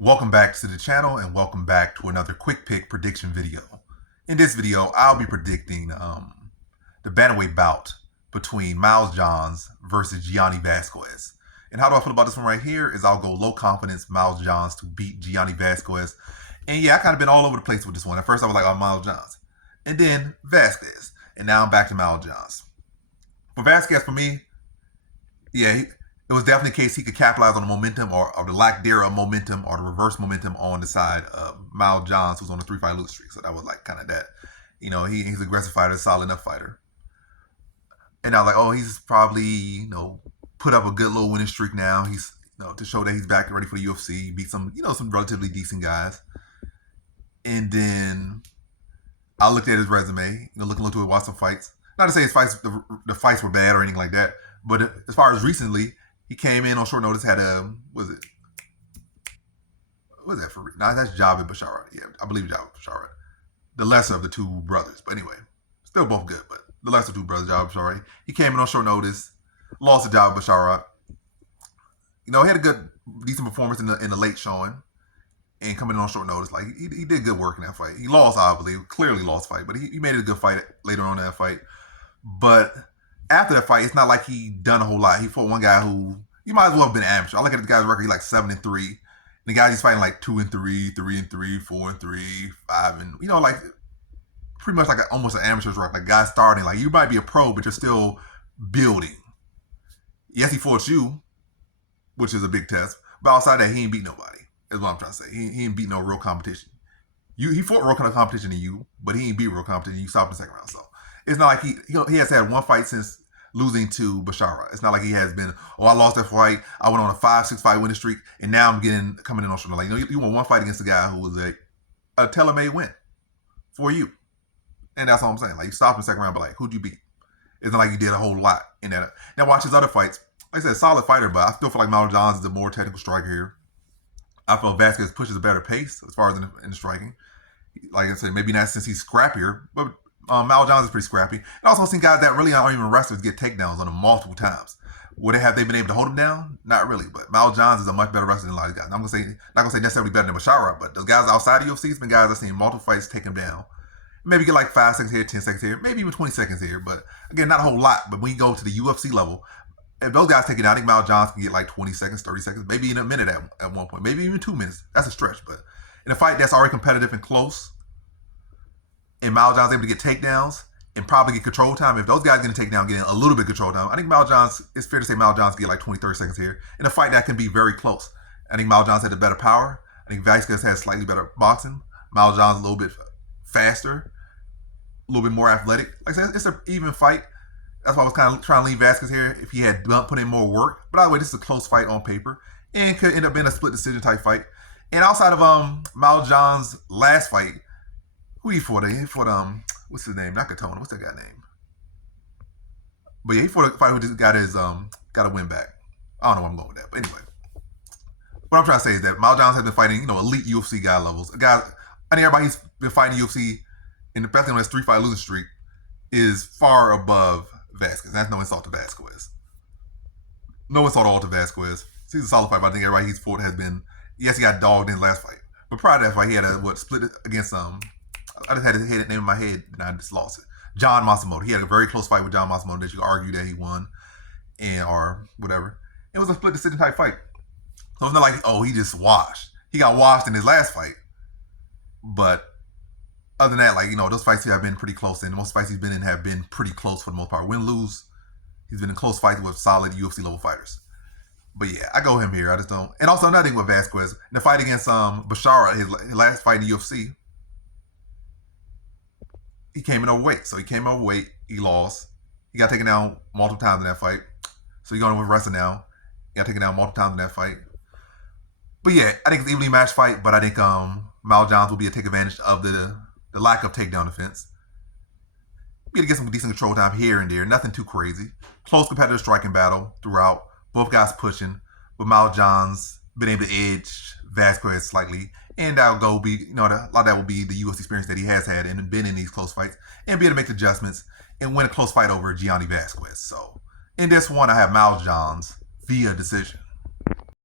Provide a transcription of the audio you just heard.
Welcome back to the channel and welcome back to another quick pick prediction video. In this video, I'll be predicting the bantamweight bout between Miles Johns versus Gianni Vazquez. And how do I feel about this one right here is I'll go low confidence Miles Johns to beat Gianni Vazquez. And yeah, I kind of been all over the place with this one. At first I was like, oh, Miles Johns. And then Vazquez. And now I'm back to Miles Johns. For Vazquez, for me, yeah, it was definitely a case he could capitalize on the momentum or the lack thereof momentum or the reverse momentum on the side of Miles Johns, who's on a 3-fight losing streak. So that was like kind of that. You know, he's an aggressive fighter, a solid enough fighter. And I was like, oh, he's probably, put up a good little winning streak now. He's, to show that he's back and ready for the UFC. He beat some, some relatively decent guys. And then I looked at his resume, look to it, watch some fights. Not to say his fights, the fights were bad or anything like that. But as far as recently, he came in on short notice, had a, what was that for? No, that's Javid Basharat. Yeah, I believe Javid Basharat. The lesser of the two brothers. But anyway, still both good, but the lesser two brothers, Javid Basharat. He came in on short notice, lost to Javid Basharat. He had a good, decent performance in the late showing and coming in on short notice. Like, he did good work in that fight. He lost, obviously, clearly lost fight, but he made it a good fight later on in that fight. But after that fight, it's not like he done a whole lot. He fought one guy who, you might as well have been amateur. I look at the guy's record, he's like 7-3. And the guy he's fighting like 2-3, 3-3, 4-3, 5, and like pretty much like almost an amateur's record. Like guy starting, like you might be a pro, but you're still building. Yes, he fought you, which is a big test. But outside that, he ain't beat nobody. Is what I'm trying to say. He ain't beat no real competition. He fought real kind of competition in you, but he ain't beat real competition. You stopped in the second round. So it's not like he has had one fight since losing to Basharat. It's not like he has been, I lost that fight. I went on a 5-6 fight winning streak, and now I'm coming in on short. Like, you won one fight against a guy who was a tailor-made win for you. And that's all I'm saying. Like, you stopped in the second round, but like, who'd you beat? It's not like you did a whole lot in that. Now, watch his other fights. Like I said, solid fighter, but I still feel like Miles Johns is a more technical striker here. I feel Vazquez pushes a better pace as far as in the striking. Like I said, maybe not since he's scrappier, but Miles Johns is pretty scrappy. And I also seen guys that really aren't even wrestlers get takedowns on him multiple times. Have they been able to hold him down? Not really. But Miles Johns is a much better wrestler than a lot of guys. I'm not gonna say necessarily better than Basharat, but those guys outside of UFC has been guys I've seen multiple fights take him down. Maybe get like 5 seconds here, 10 seconds here, maybe even 20 seconds here. But again, not a whole lot. But when you go to the UFC level, if those guys take it down, I think Miles Johns can get like 20 seconds, 30 seconds, maybe even a minute at one point, maybe even 2 minutes. That's a stretch. But in a fight that's already competitive and close, and Miles Johns able to get takedowns and probably get control time, if those guys get a takedown, getting a little bit of control time, I think Miles Johns, it's fair to say Miles Johns get like 20, 30 seconds here in a fight that can be very close. I think Miles Johns had the better power. I think Vazquez has slightly better boxing. Miles Johns a little bit faster, a little bit more athletic. Like I said, it's an even fight. That's why I was kind of trying to lean Vazquez here if he had put in more work. But either way, this is a close fight on paper and could end up being a split decision type fight. And outside of Miles Johns' last fight, who he fought? He fought what's his name? Not Katona. What's that guy's name? But yeah, he fought a fight who just got a win back. I don't know where I'm going with that. But anyway, what I'm trying to say is that Miles Johns has been fighting, elite UFC guy levels. A guy, I think everybody he's been fighting UFC, and especially on his 3-fight losing streak, is far above Vazquez. That's no insult to Vazquez. No insult at all to Vazquez. He's a solid fight, but I think everybody he's fought has been, yes, he got dogged in his last fight. But prior to that fight, he had a split against I just had his name in my head and I just lost it. John Matsumoto. He had a very close fight with John Matsumoto that you could argue that he won or whatever. It was a split decision type fight. So it's not like, he just washed. He got washed in his last fight. But other than that, those fights have been pretty close. And most fights he's been in have been pretty close for the most part. Win, lose, he's been in close fights with solid UFC level fighters. But yeah, I go him here. I just don't. And also another thing with Vazquez, in the fight against Basharat, his last fight in the UFC, he came in overweight. So he came overweight. He lost. He got taken down multiple times in that fight. So he's going with wrestling now. He got taken down multiple times in that fight. But yeah, I think it's an evenly matched fight. But I think Miles Johns will be able to take advantage of the lack of takedown defense. Be able to get some decent control time here and there. Nothing too crazy. Close competitive striking battle throughout. Both guys pushing. But Miles Johns been able to edge Vazquez slightly. And that'll be, a lot of that will be the UFC experience that he has had and been in these close fights and be able to make adjustments and win a close fight over Gianni Vazquez. So in this one, I have Miles Johns via decision.